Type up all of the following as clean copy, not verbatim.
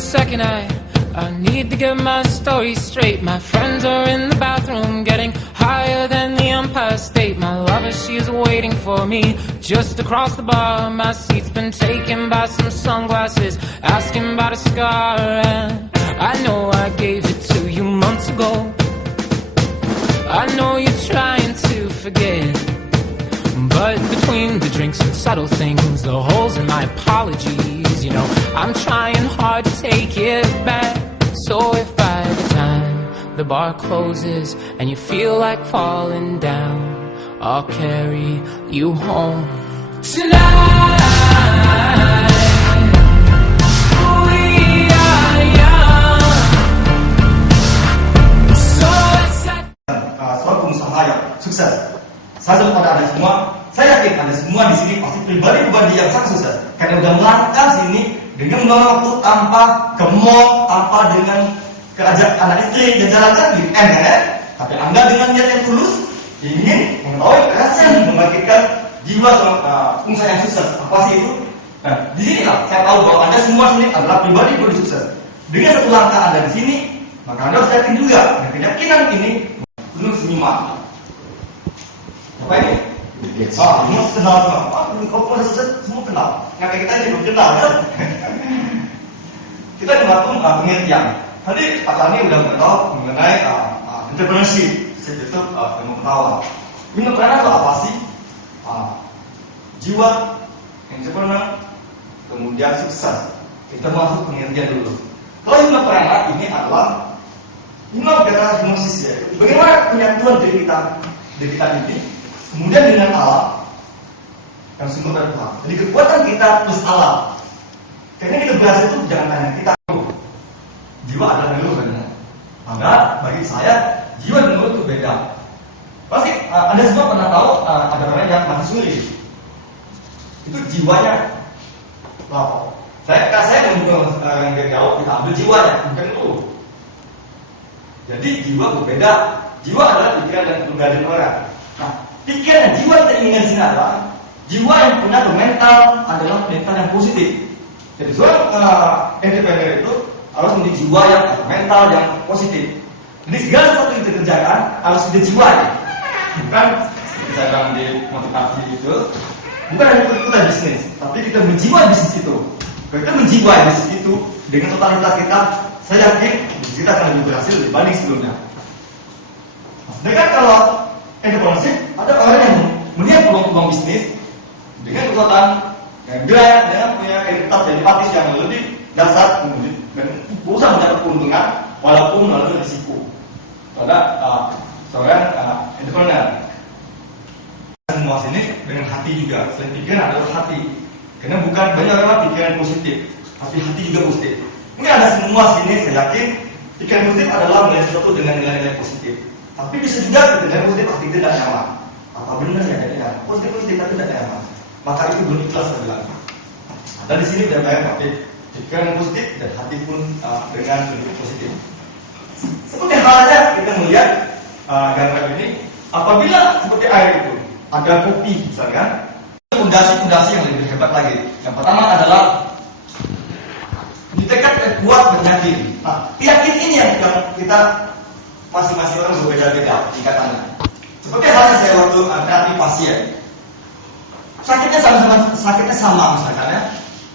second, I need to get my story straight. My friends are in the bathroom getting higher than the Empire State. My lover, she's waiting for me just across the bar. My seat's been taken by some sunglasses asking about a scar. And I know I gave it to you months ago. I know you're trying to forget, but between the drinks and subtle things, the holes in my apologies, you know, I'm trying hard to take it back. So if by the time the bar closes and you feel like falling down, I'll carry you home tonight. We are young, so excited. Seorang pengusaha yang sukses. Saya kepada Anda semua, saya yakin Anda semua di sini pasti pribadi-pribadi yang sangat sukses karena udah melangkah sini dengan meluangkan waktu tanpa ke mall, tanpa dengan keajak anak istri jalan-jalan weekend kan ya. Tapi Anda dengan niat yang tulus ingin mengetahui rahasia membangkitkan jiwa pengusaha yang sukses. Apa sih itu? Nah, di sinilah saya tahu bahwa Anda semua sini adalah pribadi-pribadi sukses. Dengan satu langkah Anda di sini, maka Anda harus yakin juga dengan keyakinan ini penuh senyuman. Apa ini? Semua kenal semua. Kalau proses sukses semua kenal. Nggak kayak kita aja belum kenal kan? Kita melakukan pengertian. Tadi Pak Tani udah beritahu mengenai entrepreneurship. Saya itu ilmu pengetahuan. Entrepreneur itu apa sih? Jiwa entrepreneur, kemudian sukses. Kita masuk pengertian dulu. Kalau entrepreneur ini adalah hipnosis ya. Bagaimana penyatuan diri kita ini, kemudian dengan alam yang sumber dari Tuhan. Jadi kekuatan kita plus alam. Karena kita berhasil itu jangan tanya kita. Jiwa adalah ngeluh kan? Maka bagi saya jiwa dan ngeluh itu beda. Pasti Anda semua pernah tahu ada orang yang mati suri. Itu jiwanya. Wow. Saya menunjuk yang dia jauh kita ambil jiwanya, bukan itu. Jadi jiwa berbeda. Jiwa adalah pikiran dan kepribadian orang. Nah, pikiran dan jiwa kita inginkan sini adalah jiwa yang punya mental adalah mental yang positif. Jadi seorang entrepreneur itu harus memiliki jiwa yang mental yang positif. Jadi segala sesuatu yang dikerjakan harus ada jiwa. Bukan seperti saya bilang di motivasi itu, bukan hanya ikut-ikutan bisnis, tapi kita menjiwai bisnis itu. Kalau kita menjiwai bisnis itu dengan totalitas kita, saya yakin bisnis kita akan lebih berhasil dibanding sebelumnya. Sedangkan kalau entrepreneurship, ada orang yang melihat peluang-peluang bisnis dengan kekuatan yang berat, dengan punya identitas dan empatis yang lebih dasar, dan berusaha mendapat keuntungan walaupun melalui risiko. Pada seorang entrepreneur, semua sini dengan hati juga. Selain pikiran adalah hati, karena bukan banyak orang pikiran positif, tapi hati juga positif. Mungkin ada semua sini, saya yakin pikiran positif adalah melihat sesuatu dengan nilai-nilai positif. Tapi bisa juga dengan positif pasti tidak nyaman. Apa benar ya kayaknya positif tapi tidak nyaman. Maka itu belum ikhlas saya bilang. Dan di sini tidak banyak tapi pikiran positif dan hati pun dengan positif. Seperti halnya kita melihat gambar ini, apabila seperti air itu ada kopi misalkan, fondasi-fondasi yang lebih hebat lagi. Yang pertama adalah ditekad kuat dan yakin. Nah, yakin ini yang kita masing-masing orang berbeda-beda tingkatannya. Seperti halnya saya waktu menghadapi pasien, sakitnya sama misalkan ya,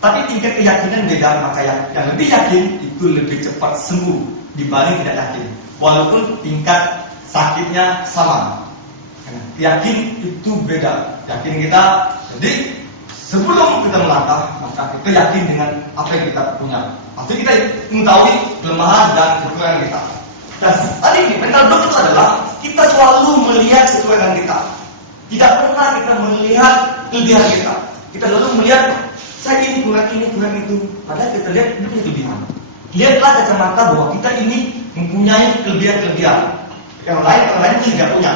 tapi tingkat keyakinan beda. Maka yang lebih yakin itu lebih cepat sembuh dibanding tidak yakin, walaupun tingkat sakitnya sama. Yakin itu beda. Yakin kita, jadi sebelum kita melangkah, maka kita yakin dengan apa yang kita punya. Pasti kita mengetahui kelemahan dan kekurangan kita. Dan tadi ini mental block itu adalah kita selalu melihat kekurangan kita. Tidak pernah kita melihat kelebihan kita. Kita selalu melihat saya ini kurang itu. Padahal kita lihat ini punya kelebihan. Lihatlah kacamata bahwa kita ini mempunyai kelebihan-kelebihan. Yang lain ini tidak punya.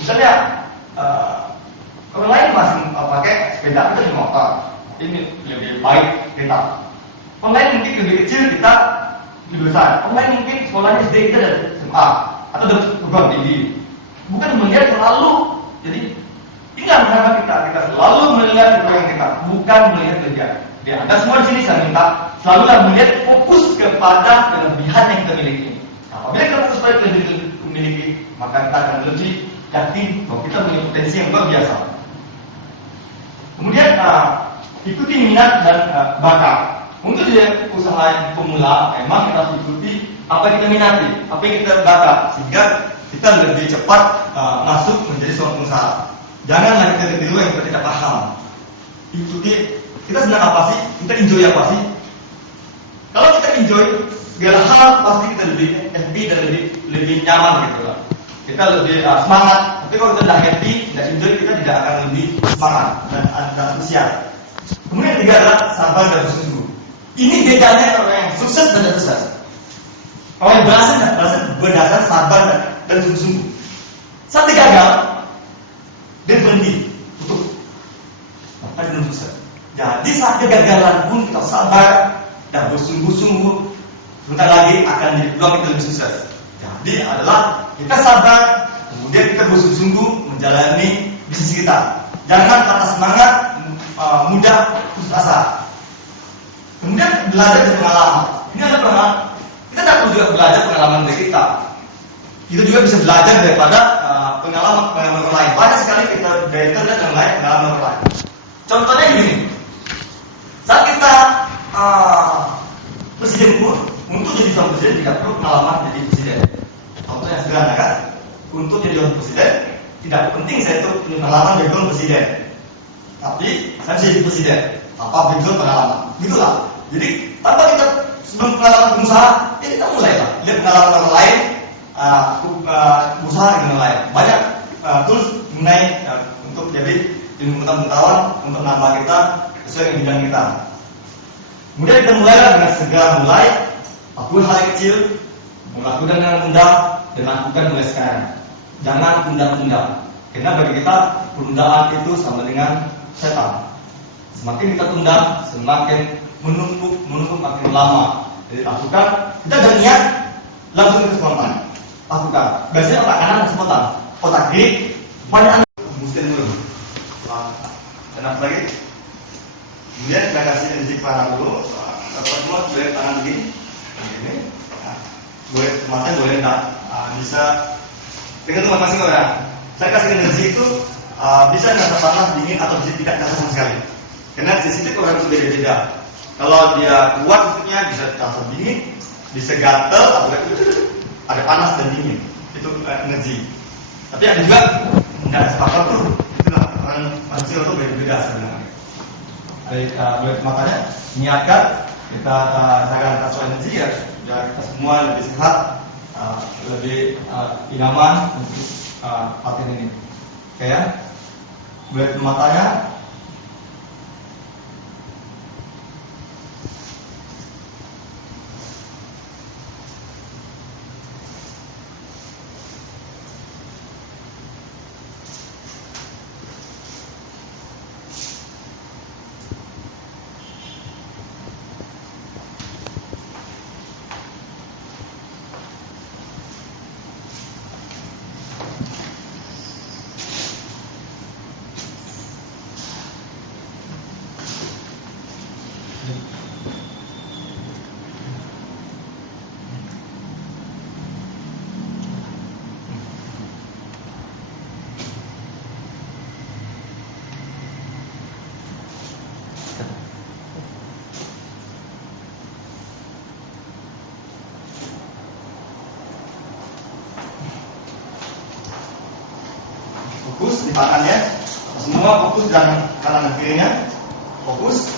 Misalnya orang lain masih pakai sepeda, kita di motor. Ini lebih baik kita. Orang lain mungkin lebih kecil, kita lebih besar. Orang lain mungkin sekolahnya SD, kita dari SMA atau dari perguruan tinggi. Bukan melihat selalu. Jadi tinggal bersama kita selalu melihat kekurangan kita, bukan melihat kelebihan. Jadi Anda semua di sini saya minta selalulah melihat fokus kepada kelebihan yang kita miliki. Apabila kita fokus pada kelebihan yang kita miliki, maka kita akan lebih yakin bahwa kita punya potensi yang luar biasa. Kemudian ikuti minat dan bakat. Untuk jadi usaha pemula, memang kita harus ikuti apa yang kita minati, apa yang kita bakat, sehingga kita lebih cepat masuk menjadi seorang pengusaha. Janganlah kita tiru yang kita tidak paham. Ikuti, kita senang apa sih? Kita enjoy apa sih? Kalau kita enjoy segala hal, pasti kita lebih happy dan lebih nyaman gitu lah. Kita lebih semangat. Tapi kalau kita tidak happy, tidak enjoy, kita tidak akan lebih semangat dan antusias. Kemudian yang ketiga adalah sabar dan bersungguh. Ini bedanya orang yang sukses dan tidak sukses. Orang yang berhasil berdasar sabar dan sungguh-sungguh. Saat dia gagal, dia berhenti, tutup. Maka dia belum sukses. Jadi saat kegagalan pun kita sabar dan bersungguh-sungguh, sebentar lagi akan jadi peluang kita lebih sukses. Jadi adalah kita sabar, kemudian kita bersungguh-sungguh menjalani bisnis kita. Jangan patah semangat, mudah putus asa. Kemudian belajar dari pengalaman. Ini adalah pengalaman. Kita tidak perlu juga belajar pengalaman dari kita. Kita juga bisa belajar daripada pengalaman orang lain. Banyak sekali kita dari internet dan lain pengalaman orang lain. Contohnya gini, saat kita presiden pun untuk jadi seorang presiden tidak perlu pengalaman jadi presiden. Contohnya sederhana kan? Untuk jadi seorang presiden tidak penting saya itu punya pengalaman jadi seorang presiden. Tapi saya bisa jadi presiden tanpa background pengalaman. Gitulah. Jadi tanpa kita sebelum pengalaman pengusaha, ya kita mulailah lihat pengalaman orang lain, usaha dengan lain. Banyak tools mengenai untuk jadi ilmu pengetahuan untuk menambah kita sesuai dengan bidang kita. Kemudian kita mulailah dengan segera mulai, lakukan hal kecil, melakukan dengan mudah, dan lakukan mulai sekarang. Jangan tunda-tunda. Karena bagi kita penundaan itu sama dengan setan. Semakin kita tunda, semakin menumpuk makin lama. Jadi lakukan, kita udah niat, langsung ke spontan. Lakukan. Biasanya otak kanan spontan, otak kiri banyak muslim dulu. Enak lagi. Kemudian kita kasih energi ke kanan dulu. Semua boleh tangan begini, ini. Boleh mata boleh enggak. Bisa tergantung masing-masing orang. Saya kasih energi itu bisa rasa panas, dingin atau bisa tidak rasa sama sekali. Karena sensitif orang itu beda-beda. Kalau dia kuat maksudnya bisa rasa dingin, bisa gatel atau ada panas dan dingin. Itu energi. Tapi ada juga tidak sepakat tuh. Itulah orang manusia itu beda-beda sebenarnya. Boleh matanya niatkan kita akan kasih energi ya, biar kita semua lebih sehat, lebih nyaman untuk latihan ini. Oke ya, boleh matanya. Fokus di tangannya, semua fokus dan kanan dan kirinya, fokus.